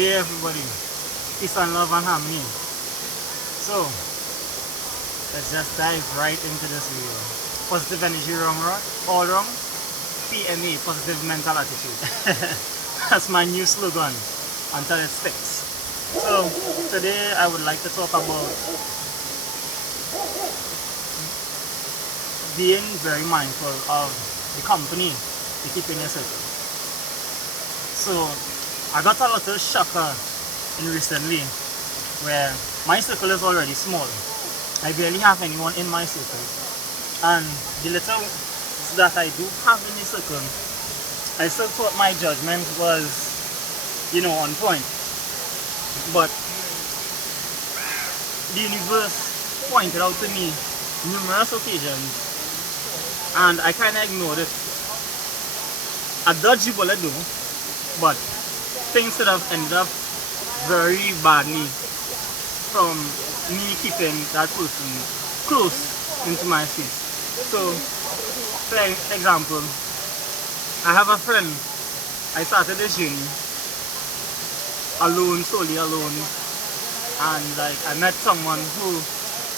day, everybody. Peace and love and harmony. So, let's just dive right into this video. Positive energy all wrong. PMA, positive mental attitude. That's my new slogan until it sticks. So, today I would like to talk about being very mindful of the company you keep in your circle. So, I got a little shocker in recently where my circle is already small. I barely have anyone in my circle, and the little that I do have in the circle, I still thought my judgment was, on point. But the universe pointed out to me numerous occasions, and I kind of ignored it. I dodged the bullet though, but things could have ended up very badly from me keeping that person close into my space. So, for example, I have a friend. I started this journey alone, solely alone, and I met someone who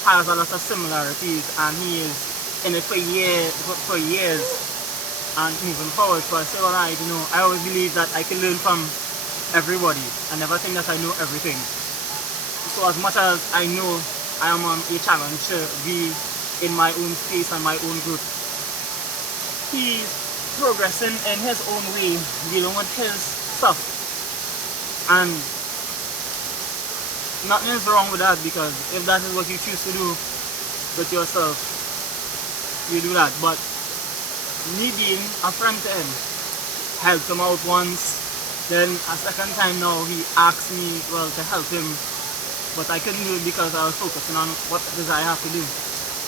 has a lot of similarities, and he is in it for years, and moving forward. So I say, well, I always believe that I can learn from everybody. I never think that I know everything. So as much as I know I am on a challenge to be in my own space and my own group, he's progressing in his own way, dealing with his stuff. And nothing is wrong with that, because if that is what you choose to do with yourself, you do that. But me being a friend to him, helped him out once, then a second time now he asked me, to help him, but I couldn't do it because I was focusing on what it is I have to do.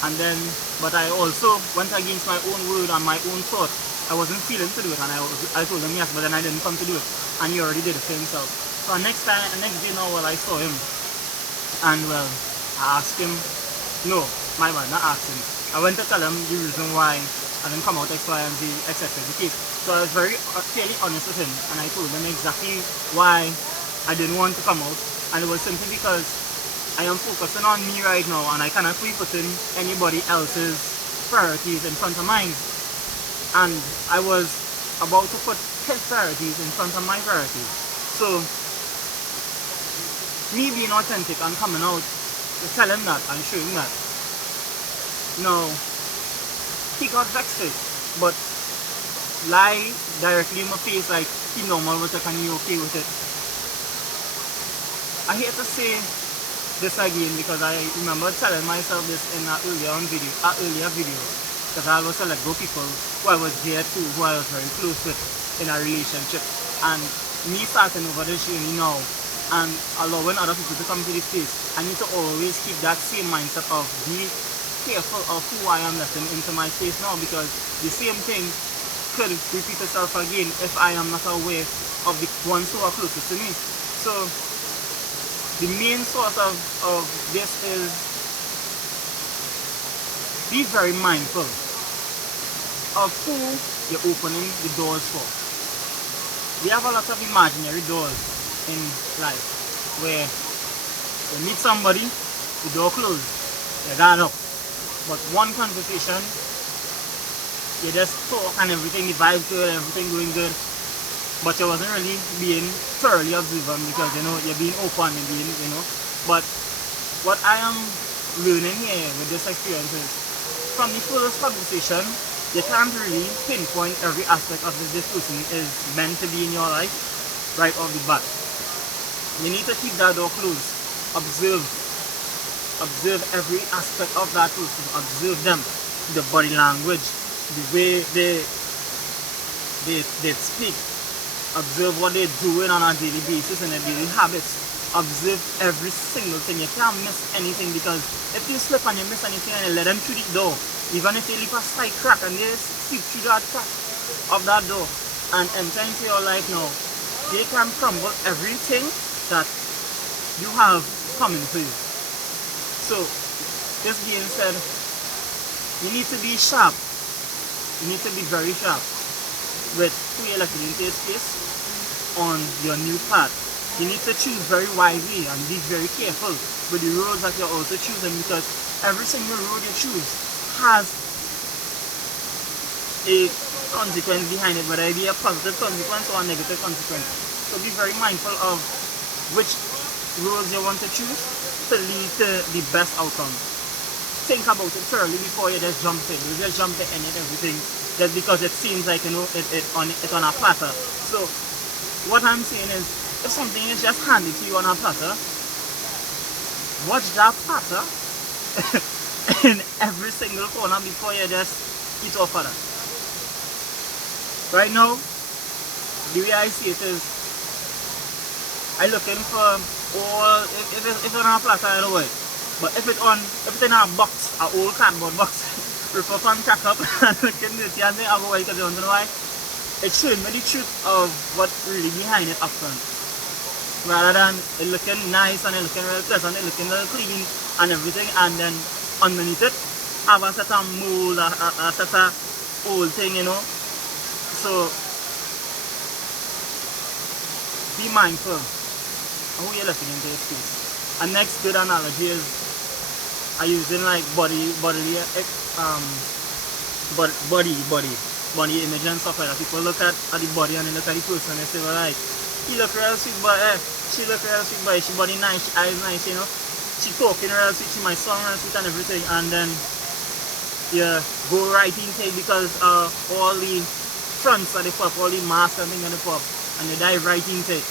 And then, but I also went against my own word and my own thought. I wasn't feeling to do it, and I told him yes, but then I didn't come to do it, and he already did it for himself. So next day now, I saw him, and I asked him, no, my man, not asked him. I went to tell him the reason why I didn't come out X, Y, and Z, etc. the case. So I was very fairly honest with him, and I told him exactly why I didn't want to come out, and it was simply because I am focusing on me right now, and I cannot be putting anybody else's priorities in front of mine. And I was about to put his priorities in front of my priorities. So, me being authentic and coming out to tell him that and showing that, no, he got vexed with it, but lie directly in my face like he normal with it and he okay with it. I hate to say this again, because I remember telling myself this in an earlier video, because I was to let go people who I was there to, who I was very close with in a relationship. And me starting over this journey now and allowing other people to come to this space, I need to always keep that same mindset of be careful of who I am letting into my space now, because the same thing could repeat itself again if I am not aware of the ones who are closest to me. So the main source of this is be very mindful of who you're opening the doors for. We have a lot of imaginary doors in life where you meet somebody, the door closed, you guard up. But one conversation, you just talk and everything, the vibe good, everything going good, but you wasn't really being thoroughly observant, because you're being open, But what I am learning here with this experience is, from the first conversation, you can't really pinpoint every aspect of this person is meant to be in your life right off the bat. You need to keep that door closed. Observe every aspect of that person. Observe them, the body language, the way they speak. Observe what they're doing on a daily basis and their daily habits. Observe every single thing. You can't miss anything, because if you slip and you miss anything and you let them through the door, even if they leave a slight crack and they see through that crack of that door and enter into your life now, they can crumble everything that you have coming for you. So, this being said, you need to be sharp. You need to be very sharp with who you're letting into your space on your new path. You need to choose very wisely and be very careful with the roads that you're also choosing, because every single road you choose has a consequence behind it, whether it be a positive consequence or a negative consequence. So be very mindful of which roads you want to choose to lead to the best outcome. Think about it thoroughly before you just jump in. You just jump to any and everything just because it seems like, you know, it's on a platter. So what I'm saying is, if something is just handed to you on a platter, watch that platter in every single corner before you just eat off of that. Right now, the way I see it is, I'm looking for all, if it's on a platter, I know it. But if it's in a box, an old cardboard box, rip up and crack up and looking dirty and think, I'll go away because you want to know why? It's showing me the truth of what's really behind it up front. Rather than it looking nice and it looking real pleasant, it looking real clean and everything, and then underneath it, have a set of mold, a set of old thing, you know. So, be mindful of who you're looking into your space. A next good analogy is using like body image and stuff like that. People look at the body and they look at the person and they say, well, like, he look real sweet, but she look real sweet, but she body nice, she eyes nice, you know. She talking real sweet, she my song real sweet and everything, and then you go right into it because all the fronts that they pop, all the masks and things that they pop, and they dive right into it.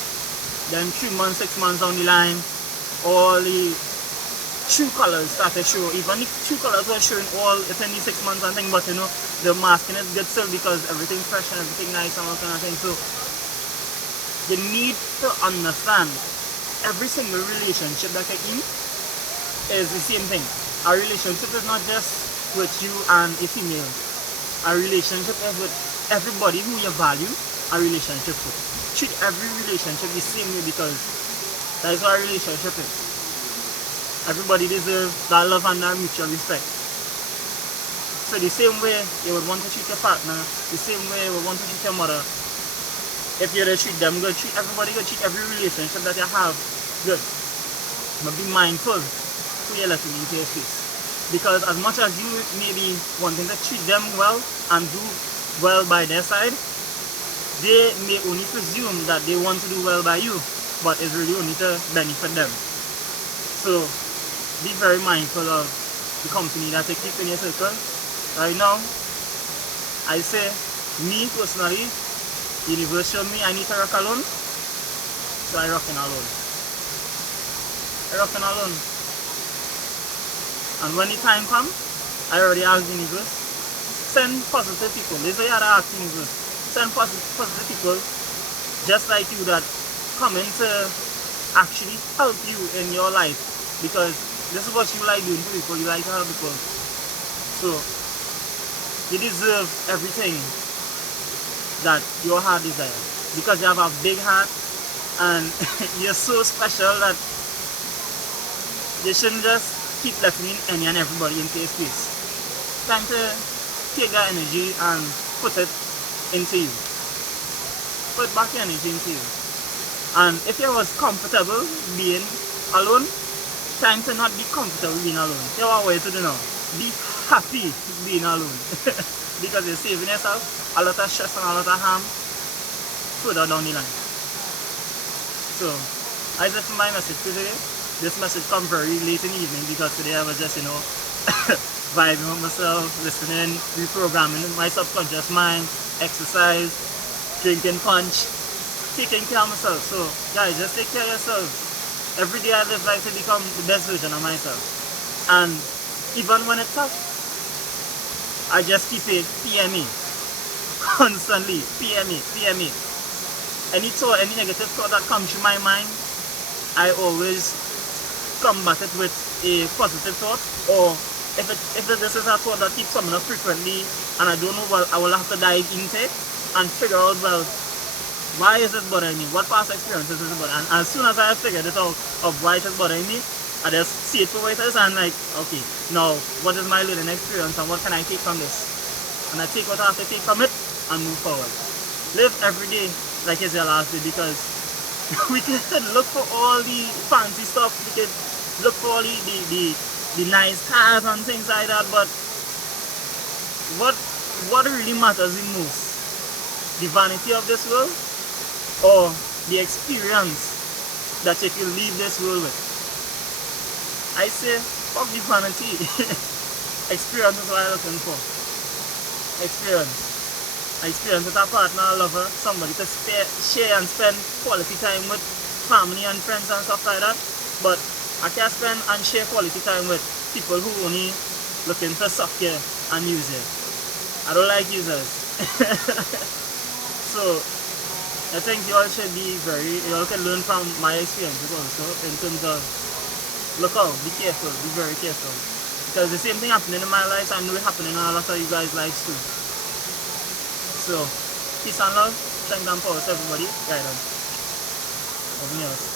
Then 3 months, 6 months down the line, all the true colors start to show. Even the true colors were showing all it's only 6 months and thing, but you know, the masking is good still because everything fresh and everything nice and all kind of thing. So you need to understand every single relationship that you're in is the same thing. A relationship is not just with you and a female. A relationship is with everybody who you value a relationship with. Treat every relationship the same way because that is what a relationship is. Everybody deserves that love and that mutual respect. So the same way you would want to treat your partner, the same way you would want to treat your mother, if you're to treat them good, treat everybody good, treat every relationship that you have good. But be mindful who you're letting into your space. Because as much as you may be wanting to treat them well and do well by their side, they may only presume that they want to do well by you, but it's really only to benefit them. So be very mindful of the company that you keep in your circle. Right now, I say, me personally, universe showed me I need to rock alone, so I rocking alone. I rocking alone. And when the time comes, I already asked the universe, send positive people. This is what you have to ask the universe. Send positive people just like you that come in to actually help you in your life, because this is what you like doing for people. You like to help people. So you deserve everything that your heart desires, because you have a big heart and you're so special that you shouldn't just keep letting in any and everybody into your space. Time to take that energy and put it into you. Put back your energy into you. And if you was comfortable being alone, time to not be comfortable being alone. You have a way to do now. Be happy being alone. Because you're saving yourself a lot of stress and a lot of harm further down the line. So, I just my message today. This message come very late in the evening because today I was just, you know, vibing with myself, listening, reprogramming my subconscious mind, exercise, drinking punch, taking care of myself. So, guys, just take care of yourself. Every day I live life to become the best version of myself. And even when it's tough, I just keep it PME. Constantly. PME. Any thought, any negative thought that comes to my mind, I always combat it with a positive thought, or if this is a thought that keeps coming up frequently and I don't know, well, I will have to dive into it and figure out, well, why is it bothering me? What past experiences is it bothering? And as soon as I have figured it out of why it is bothering me, I just see it for what it is and like, okay, now what is my learning experience and what can I take from this? And I take what I have to take from it and move forward. Live every day like it's your last day, because We can look for all the fancy stuff. We can look for all the nice cars and things like that. But what really matters the most? The vanity of this world, or the experience that you can leave this world with? I say, fuck the vanity. Experience is what I'm looking for. Experience. Experience with a partner, a lover, somebody to share and spend quality time with, family and friends and stuff like that. But I can't spend and share quality time with people who only looking to suck you and use you. I don't like users. So I think you all should be you all can learn from my experiences also in terms of look out, be careful, be very careful. Because the same thing happening in my life, I know it happening in a lot of you guys' lives too. So, peace and love, strength and power to everybody. Right on. Of me.